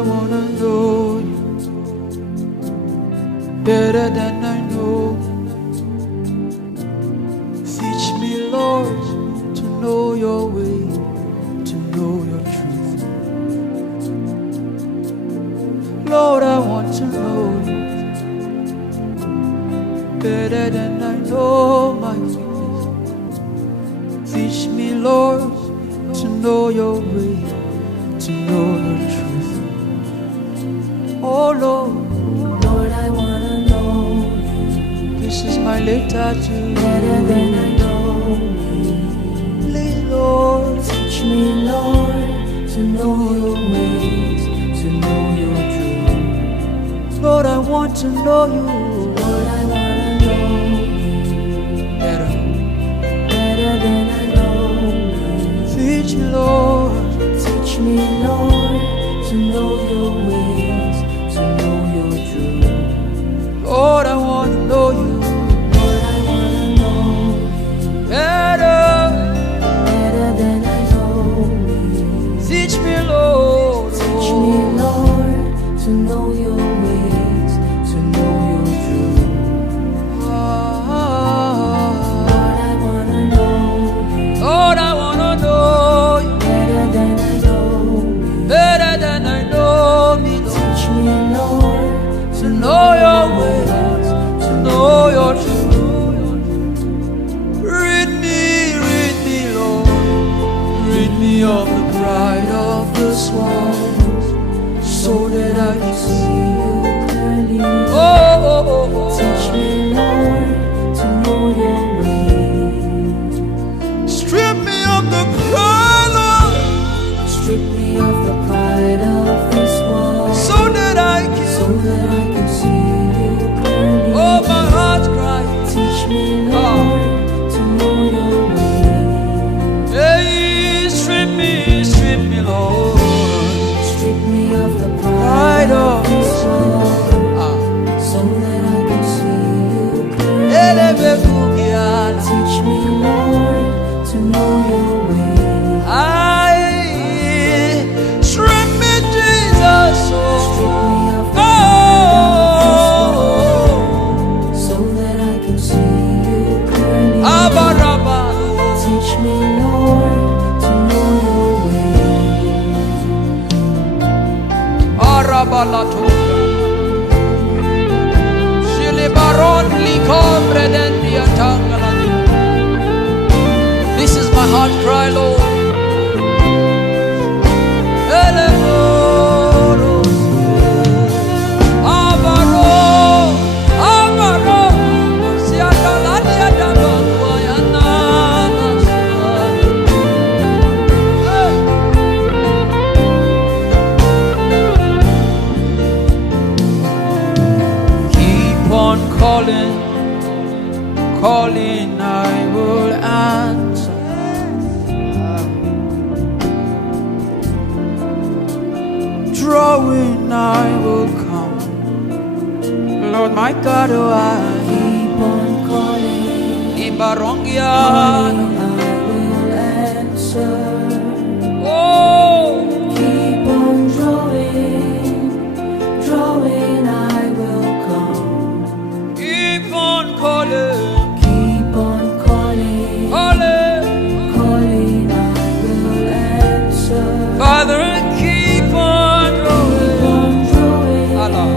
I wanna know you better than I know. Teach me, Lord, to know your way, to know your truth. Lord, I want to know you better than I know my weakness. Teach me, Lord, to know your way, to know your truth. Oh Lord, Lord, I wanna know you. This is my letter to you. Better than I know Please, Lord, teach me, Lord, to know your ways, to know your truth. Lord, I want to know you. Lord, I wanna know you. Better. Better than I know Teach me, Lord. Teach me, Lord, to know your ways, to know your truth. Lord, I want to know you. Lord, I wanna know you. Better. Better than I know Teach me, Lord. Teach me, Lord, to know your ways, to know your truth. Lord, I wanna know you. Lord, I want to know you. Better than I know Better than I know me, Lord. Teach me, Lord, To know your ways, to know your truth. Rid me, Lord. Rid me of the pride of this world, so that I can see you. clearly. Oh. Teach me, Lord, to know your ways. Strip me of the pride, Lord, Strip me of the pride of this world, so that I so can. that I can see you clearly. Oh, my heart cries. Teach me, Lord, to know your ways. Hey, strip me, Lord. Strip me of the Pride pride of of this world, Ah. so that I can see you clearly. Elebefugiana. Teach me, Lord, to know your ways. Strip me, Jesus. Strip me of the Oh. so that I can see you clearly. Abaraba. Teach me, Lord, to know your ways. Arabalato. Shilibaron likombre dendia tangalani. This is my heart cry, Lord. Elemoros. Abaro. Siatalani adabakwa yananas. Hey. Keep on calling, I will answer. Drawing, I will come. Lord, my God, oh, I Keep on calling, Ibarongiano. I will answer. Oh, Keep on drawing, I will come. keep on calling, Keep on calling, I will answer. Father, keep on Keep on Allah.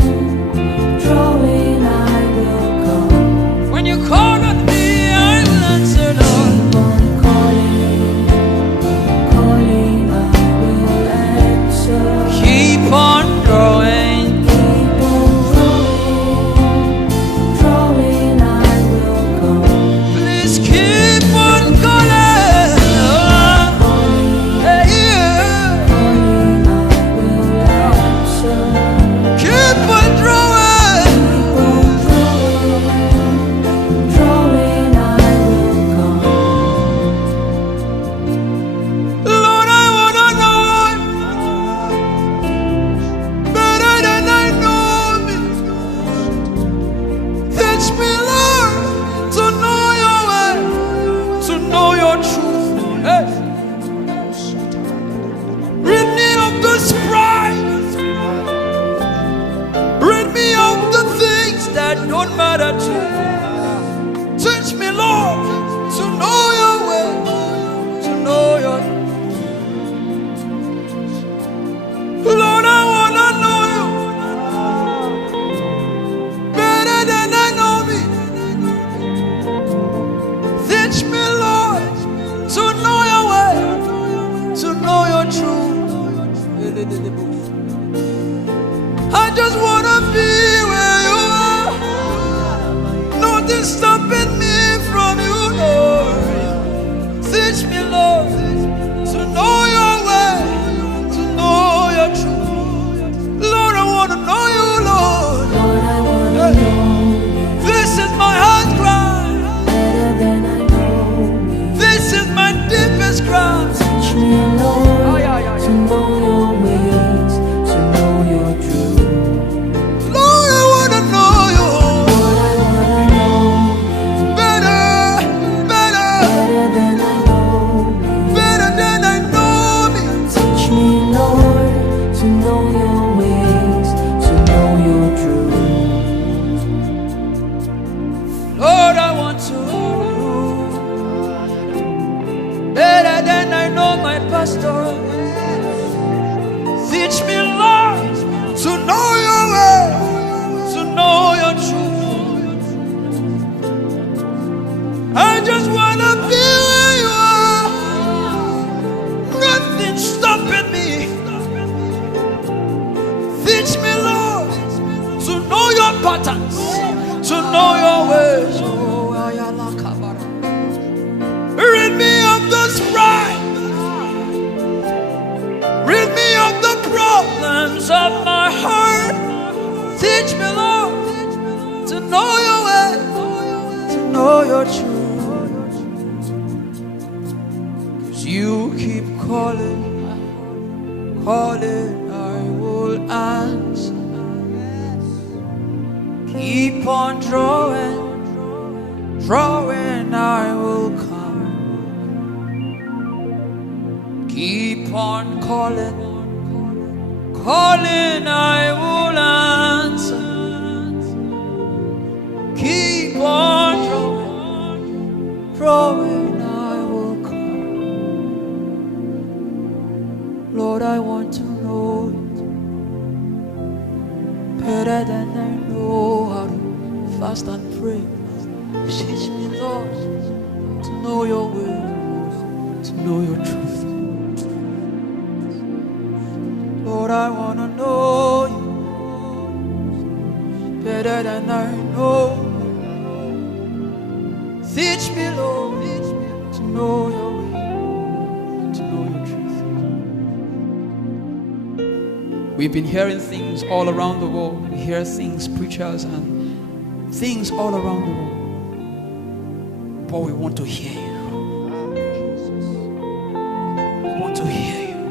drawing, I will come. When you call on me, I will answer, Lord. Keep on calling, I just want to be where you are. Nothing stopping me from you, Lord. Teach me, Lord, to know your way, to know your truth. Lord, I want to know you, Lord. Lord, I want to know you This is my heart cry. better than I know me. This is my deepest cry. Teach me, Lord, to know your ways, to know your truth. Lord, I want to know you Lord, I want to know you better, better, better than I know me. better than I know me. Teach me, Lord, to know your ways, to know your truth. Lord, I want to better than I know my pastor. Teach me, Lord, to know your way, to know your truth. I just want to be where you are. Nothing stopping me. Teach me, Lord, to know your patterns, to know your ways. Oh, ayala kabara. Rid me of this pride. Rid me of the problems of my heart. Teach me, Lord, to know your way, to know your truth. 'Cause you keep calling, calling, I will answer. Keep on drawing, drawing, I will come. Keep on calling, calling, I will answer. Keep on drawing, drawing, I will come. Lord, I want to know you better than I know how to fast and pray. Teach me, Lord, to know your will, to know your truth. Lord, I want to know you better than I know. Teach me, Lord, to know your way, to know your truth. We've been hearing things all around the world. We hear things, preachers, and things all around the world. But we want to hear you. We want to hear you.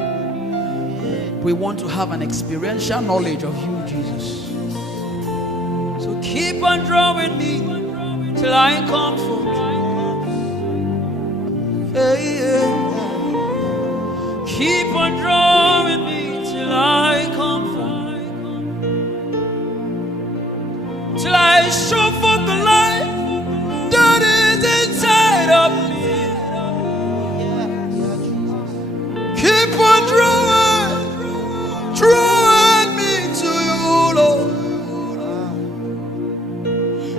We want to have an experiential knowledge of you, Jesus. So keep on drawing me till I come forth. Hey, yeah. Keep on drawing me till I come forth. Till I show forth the light that is inside of me. Keep on drawing me to you, Lord.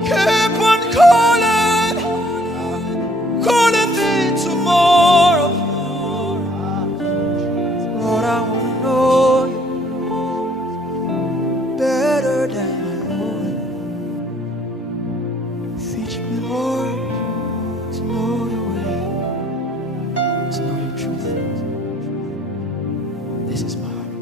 Keep on calling, calling me tomorrow. Lord, I want to know you better than I know you. Teach me, Lord, to know your way, to know your truth. This is my heart.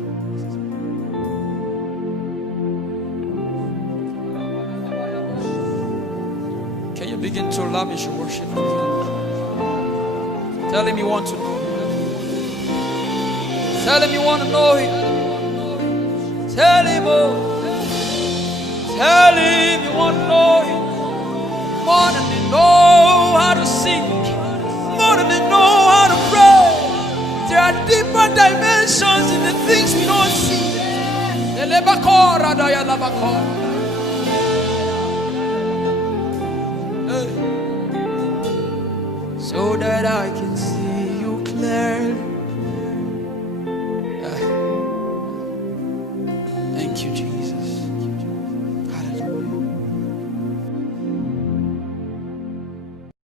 Can you begin to lavish your worship? Tell him you want to know him. Tell him you want to know him. Tell him, oh, tell him you want to know him. More than they know how to sing, more than they know how to pray. There are deeper dimensions in the things we don't see. So that I can